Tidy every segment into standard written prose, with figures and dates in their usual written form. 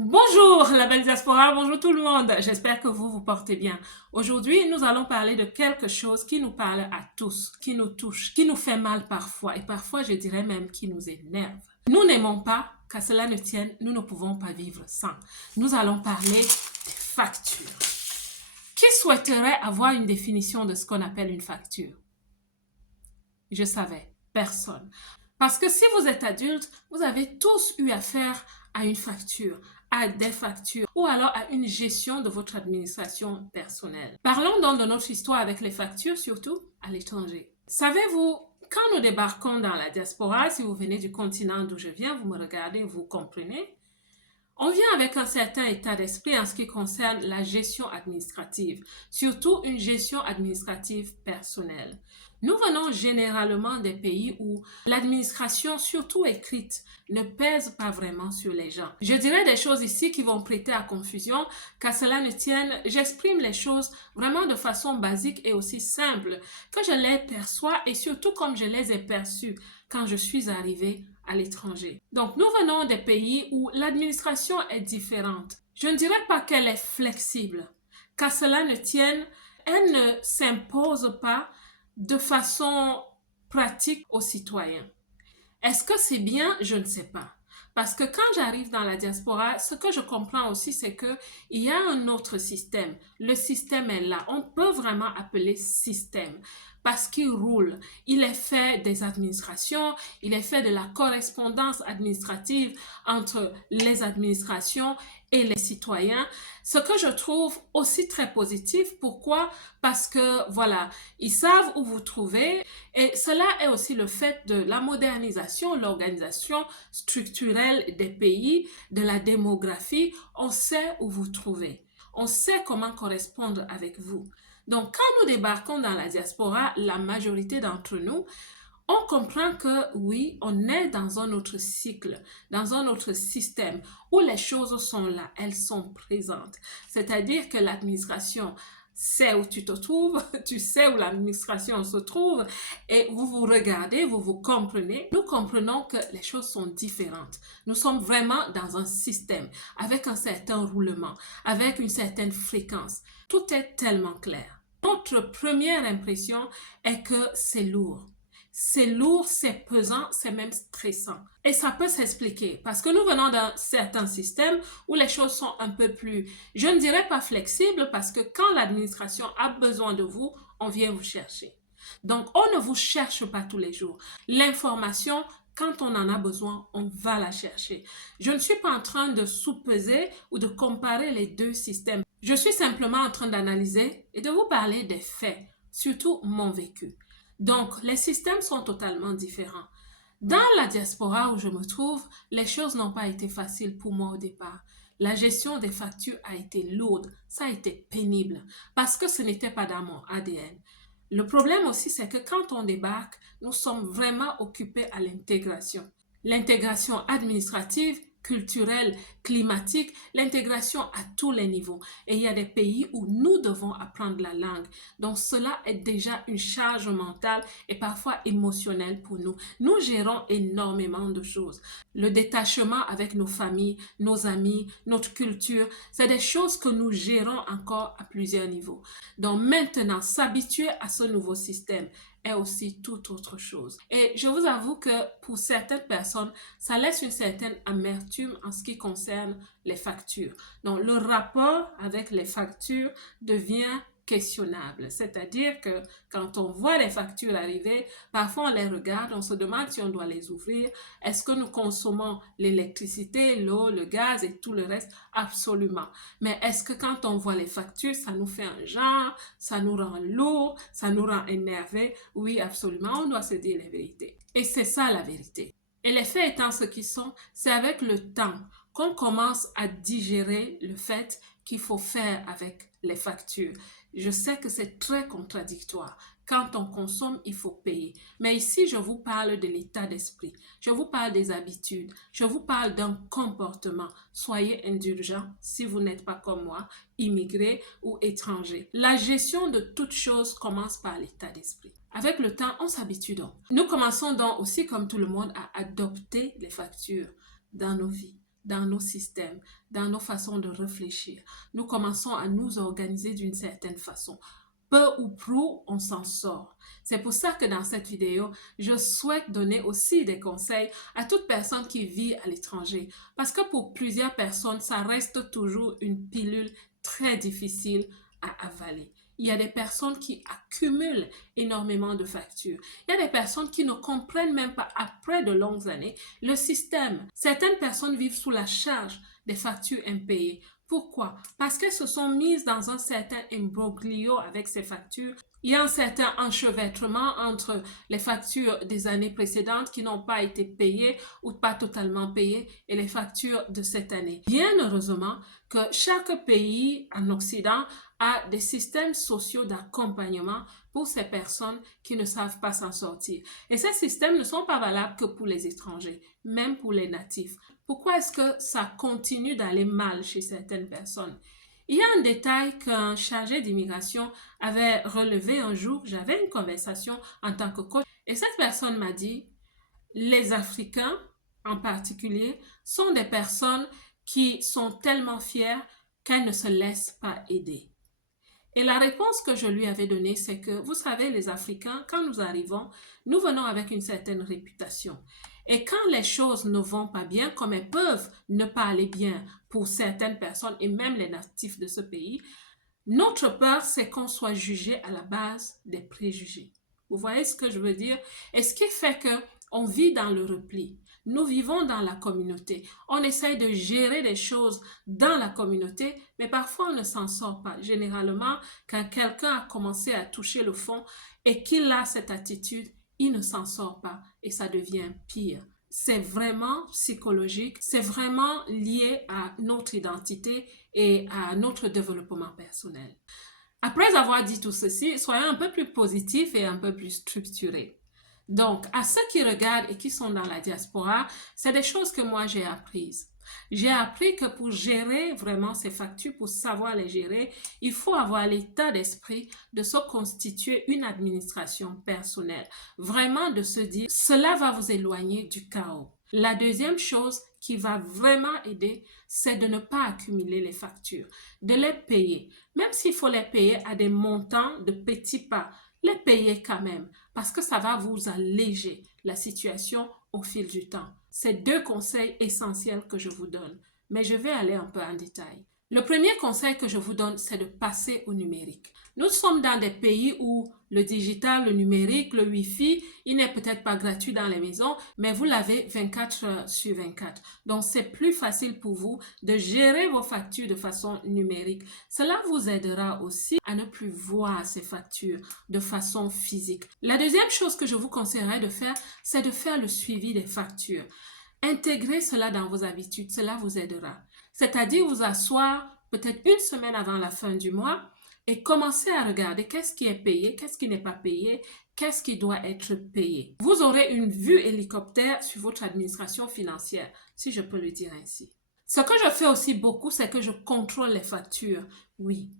Bonjour la belle diaspora, bonjour tout le monde. J'espère que vous vous portez bien. Aujourd'hui, nous allons parler de quelque chose qui nous parle à tous, qui nous touche, qui nous fait mal parfois et parfois je dirais même qui nous énerve. Nous n'aimons pas, qu'à cela ne tienne, nous ne pouvons pas vivre sans. Nous allons parler des factures. Qui souhaiterait avoir une définition de ce qu'on appelle une facture? Je savais, personne. Parce que si vous êtes adulte, vous avez tous eu affaire à une facture, à des factures ou alors à une gestion de votre administration personnelle. Parlons donc de notre histoire avec les factures, surtout à l'étranger. Savez-vous, quand nous débarquons dans la diaspora, si vous venez du continent d'où je viens, vous me regardez, vous comprenez, on vient avec un certain état d'esprit en ce qui concerne la gestion administrative, surtout une gestion administrative personnelle. Nous venons généralement des pays où l'administration, surtout écrite, ne pèse pas vraiment sur les gens. Je dirais des choses ici qui vont prêter à confusion, qu'à cela ne tienne, j'exprime les choses vraiment de façon basique et aussi simple que je les perçois et surtout comme je les ai perçues quand je suis arrivée à l'étranger. Donc, nous venons des pays où l'administration est différente. Je ne dirais pas qu'elle est flexible, qu'à cela ne tienne, elle ne s'impose pas de façon pratique aux citoyens. Est-ce que c'est bien? Je ne sais pas. Parce que quand j'arrive dans la diaspora, ce que je comprends aussi, c'est qu'il y a un autre système. Le système est là. On peut vraiment appeler système parce qu'il roule. Il est fait des administrations, il est fait de la correspondance administrative entre les administrations et les citoyens. Ce que je trouve aussi très positif. Pourquoi? Parce que, voilà, ils savent où vous trouvez et cela est aussi le fait de la modernisation, l'organisation structurelle des pays, de la démographie. On sait où vous trouvez. On sait comment correspondre avec vous. Donc, quand nous débarquons dans la diaspora, la majorité d'entre nous, on comprend que oui, on est dans un autre cycle, dans un autre système où les choses sont là, elles sont présentes. C'est-à-dire que l'administration sait où tu te trouves, tu sais où l'administration se trouve et vous vous regardez, vous vous comprenez. Nous comprenons que les choses sont différentes. Nous sommes vraiment dans un système avec un certain roulement, avec une certaine fréquence. Tout est tellement clair. Notre première impression est que c'est lourd. C'est lourd, c'est pesant, c'est même stressant. Et ça peut s'expliquer parce que nous venons d'un certain système où les choses sont un peu plus, je ne dirais pas flexibles parce que quand l'administration a besoin de vous, on vient vous chercher. Donc, on ne vous cherche pas tous les jours. L'information, quand on en a besoin, on va la chercher. Je ne suis pas en train de sous-peser ou de comparer les deux systèmes. Je suis simplement en train d'analyser et de vous parler des faits, surtout mon vécu. Donc, les systèmes sont totalement différents. Dans la diaspora où je me trouve, les choses n'ont pas été faciles pour moi au départ. La gestion des factures a été lourde, ça a été pénible, parce que ce n'était pas dans mon ADN. Le problème aussi, c'est que quand on débarque, nous sommes vraiment occupés à l'intégration. L'intégration administrative, culturelle, climatique, l'intégration à tous les niveaux. Et il y a des pays où nous devons apprendre la langue. Donc cela est déjà une charge mentale et parfois émotionnelle pour nous. Nous gérons énormément de choses. Le détachement avec nos familles, nos amis, notre culture, c'est des choses que nous gérons encore à plusieurs niveaux. Donc maintenant, s'habituer à ce nouveau système est aussi tout autre chose. Et je vous avoue que pour certaines personnes, ça laisse une certaine amertume en ce qui concerne les factures. Donc, le rapport avec les factures devient questionnable. C'est-à-dire que quand on voit les factures arriver, parfois on les regarde, on se demande si on doit les ouvrir. Est-ce que nous consommons l'électricité, l'eau, le gaz et tout le reste? Absolument. Mais est-ce que quand on voit les factures, ça nous fait un genre, ça nous rend lourd, ça nous rend énervé? Oui, absolument. On doit se dire les vérités. Et c'est ça la vérité. Et les faits étant ce qu'ils sont, c'est avec le temps qu'on commence à digérer le fait qu'il faut faire avec les factures. Je sais que c'est très contradictoire. Quand on consomme, il faut payer. Mais ici, je vous parle de l'état d'esprit. Je vous parle des habitudes. Je vous parle d'un comportement. Soyez indulgents si vous n'êtes pas comme moi, immigré ou étranger. La gestion de toute chose commence par l'état d'esprit. Avec le temps, on s'habitue donc. Nous commençons donc aussi, comme tout le monde, à adopter les factures dans nos vies, dans nos systèmes, dans nos façons de réfléchir. Nous commençons à nous organiser d'une certaine façon. Peu ou prou, on s'en sort. C'est pour ça que dans cette vidéo, je souhaite donner aussi des conseils à toute personne qui vit à l'étranger. Parce que pour plusieurs personnes, ça reste toujours une pilule très difficile à avaler. Il y a des personnes qui accumulent énormément de factures. Il y a des personnes qui ne comprennent même pas, après de longues années, le système. Certaines personnes vivent sous la charge des factures impayées. Pourquoi? Parce qu'elles se sont mises dans un certain imbroglio avec ces factures. Il y a un certain enchevêtrement entre les factures des années précédentes qui n'ont pas été payées ou pas totalement payées et les factures de cette année. Bien heureusement que chaque pays en Occident a des systèmes sociaux d'accompagnement pour ces personnes qui ne savent pas s'en sortir. Et ces systèmes ne sont pas valables que pour les étrangers, même pour les natifs. Pourquoi est-ce que ça continue d'aller mal chez certaines personnes? Il y a un détail qu'un chargé d'immigration avait relevé un jour. J'avais une conversation en tant que coach et cette personne m'a dit, les Africains en particulier sont des personnes qui sont tellement fières qu'elles ne se laissent pas aider. Et la réponse que je lui avais donnée, c'est que, vous savez, les Africains, quand nous arrivons, nous venons avec une certaine réputation. Et quand les choses ne vont pas bien, comme elles peuvent ne pas aller bien pour certaines personnes et même les natifs de ce pays, notre peur, c'est qu'on soit jugé à la base des préjugés. Vous voyez ce que je veux dire? Et ce qui fait qu'on vit dans le repli. Nous vivons dans la communauté. On essaye de gérer des choses dans la communauté, mais parfois on ne s'en sort pas. Généralement, quand quelqu'un a commencé à toucher le fond et qu'il a cette attitude, il ne s'en sort pas et ça devient pire. C'est vraiment psychologique, c'est vraiment lié à notre identité et à notre développement personnel. Après avoir dit tout ceci, soyons un peu plus positifs et un peu plus structurés. Donc, à ceux qui regardent et qui sont dans la diaspora, c'est des choses que moi j'ai apprises. J'ai appris que pour gérer vraiment ces factures, pour savoir les gérer, il faut avoir l'état d'esprit de se constituer une administration personnelle. Vraiment de se dire, cela va vous éloigner du chaos. La deuxième chose qui va vraiment aider, c'est de ne pas accumuler les factures, de les payer. Même s'il faut les payer à des montants de petits pas, les payer quand même, parce que ça va vous alléger la situation au fil du temps. C'est deux conseils essentiels que je vous donne, mais je vais aller un peu en détail. Le premier conseil que je vous donne, c'est de passer au numérique. Nous sommes dans des pays où le digital, le numérique, le Wi-Fi, il n'est peut-être pas gratuit dans les maisons, mais vous l'avez 24 heures sur 24. Donc, c'est plus facile pour vous de gérer vos factures de façon numérique. Cela vous aidera aussi à ne plus voir ces factures de façon physique. La deuxième chose que je vous conseillerais de faire, c'est de faire le suivi des factures. Intégrez cela dans vos habitudes, cela vous aidera. C'est-à-dire vous asseoir peut-être une semaine avant la fin du mois et commencer à regarder qu'est-ce qui est payé, qu'est-ce qui n'est pas payé, qu'est-ce qui doit être payé. Vous aurez une vue hélicoptère sur votre administration financière, si je peux le dire ainsi. Ce que je fais aussi beaucoup, c'est que je contrôle les factures. Oui,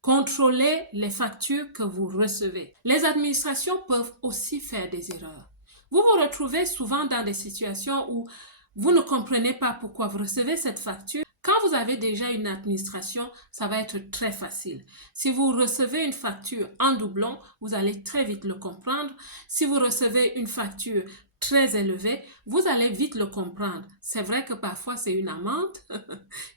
contrôlez les factures que vous recevez. Les administrations peuvent aussi faire des erreurs. Vous vous retrouvez souvent dans des situations où vous ne comprenez pas pourquoi vous recevez cette facture. Quand vous avez déjà une administration, ça va être très facile. Si vous recevez une facture en doublon, vous allez très vite le comprendre. Si vous recevez une facture très élevée, vous allez vite le comprendre. C'est vrai que parfois c'est une amende.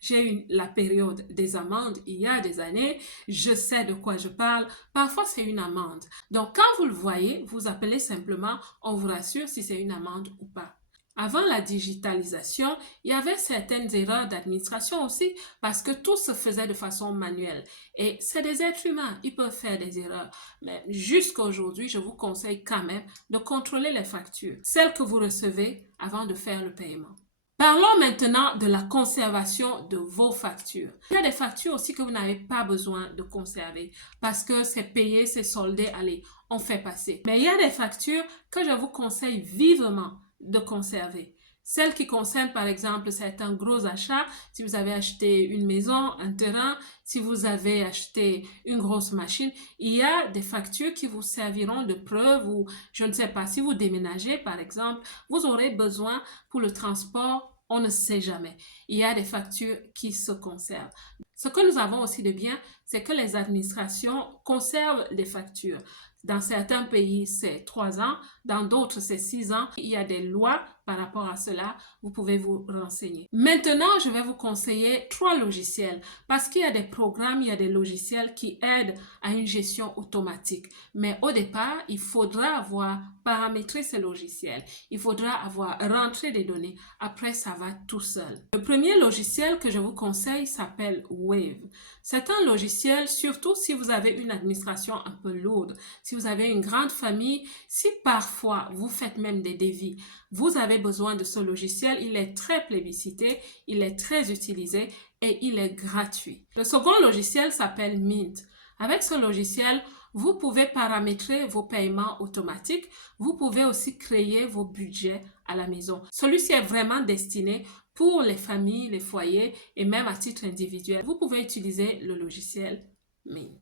J'ai eu la période des amendes il y a des années. Je sais de quoi je parle. Parfois c'est une amende. Donc quand vous le voyez, vous appelez simplement, on vous rassure si c'est une amende ou pas. Avant la digitalisation, il y avait certaines erreurs d'administration aussi parce que tout se faisait de façon manuelle. Et c'est des êtres humains, ils peuvent faire des erreurs. Mais jusqu'à aujourd'hui, je vous conseille quand même de contrôler les factures, celles que vous recevez avant de faire le paiement. Parlons maintenant de la conservation de vos factures. Il y a des factures aussi que vous n'avez pas besoin de conserver parce que c'est payé, c'est soldé, allez, on fait passer. Mais il y a des factures que je vous conseille vivement de conserver. Celles qui concernent par exemple certains gros achats, si vous avez acheté une maison, un terrain, si vous avez acheté une grosse machine, il y a des factures qui vous serviront de preuve ou je ne sais pas, si vous déménagez par exemple, vous aurez besoin pour le transport On ne sait jamais. Il y a des factures qui se conservent. Ce que nous avons aussi de bien, c'est que les administrations conservent les factures. Dans certains pays, c'est 3 ans, dans d'autres, c'est 6 ans. Il y a des lois par rapport à cela. Vous pouvez vous renseigner. Maintenant, je vais vous conseiller 3 logiciels parce qu'il y a des programmes, il y a des logiciels qui aident à une gestion automatique. Mais au départ, il faudra avoir paramétré ces logiciels. Il faudra avoir rentré des données. Après, ça va tout seul. Le premier logiciel que je vous conseille s'appelle Wave. C'est un logiciel, surtout si vous avez une administration un peu lourde, si vous avez une grande famille, si parfois vous faites même des devis, vous avez besoin de ce logiciel. Il est très plébiscité, il est très utilisé et il est gratuit. Le second logiciel s'appelle Mint. Avec ce logiciel, vous pouvez paramétrer vos paiements automatiques. Vous pouvez aussi créer vos budgets à la maison. Celui-ci est vraiment destiné pour les familles, les foyers et même à titre individuel. Vous pouvez utiliser le logiciel Mint.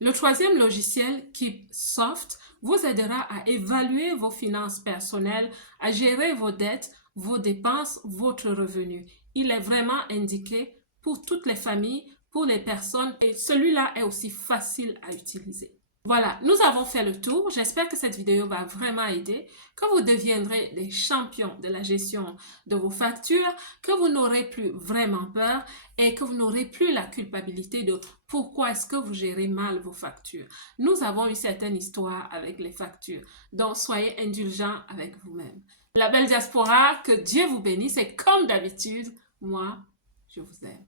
Le troisième logiciel, KeepSoft, vous aidera à évaluer vos finances personnelles, à gérer vos dettes, vos dépenses, votre revenu. Il est vraiment indiqué pour toutes les familles, pour les personnes et celui-là est aussi facile à utiliser. Voilà, nous avons fait le tour. J'espère que cette vidéo va vraiment aider, que vous deviendrez des champions de la gestion de vos factures, que vous n'aurez plus vraiment peur et que vous n'aurez plus la culpabilité de pourquoi est-ce que vous gérez mal vos factures. Nous avons une certaine histoire avec les factures, donc soyez indulgents avec vous-même. La belle diaspora, que Dieu vous bénisse et comme d'habitude, moi, je vous aime.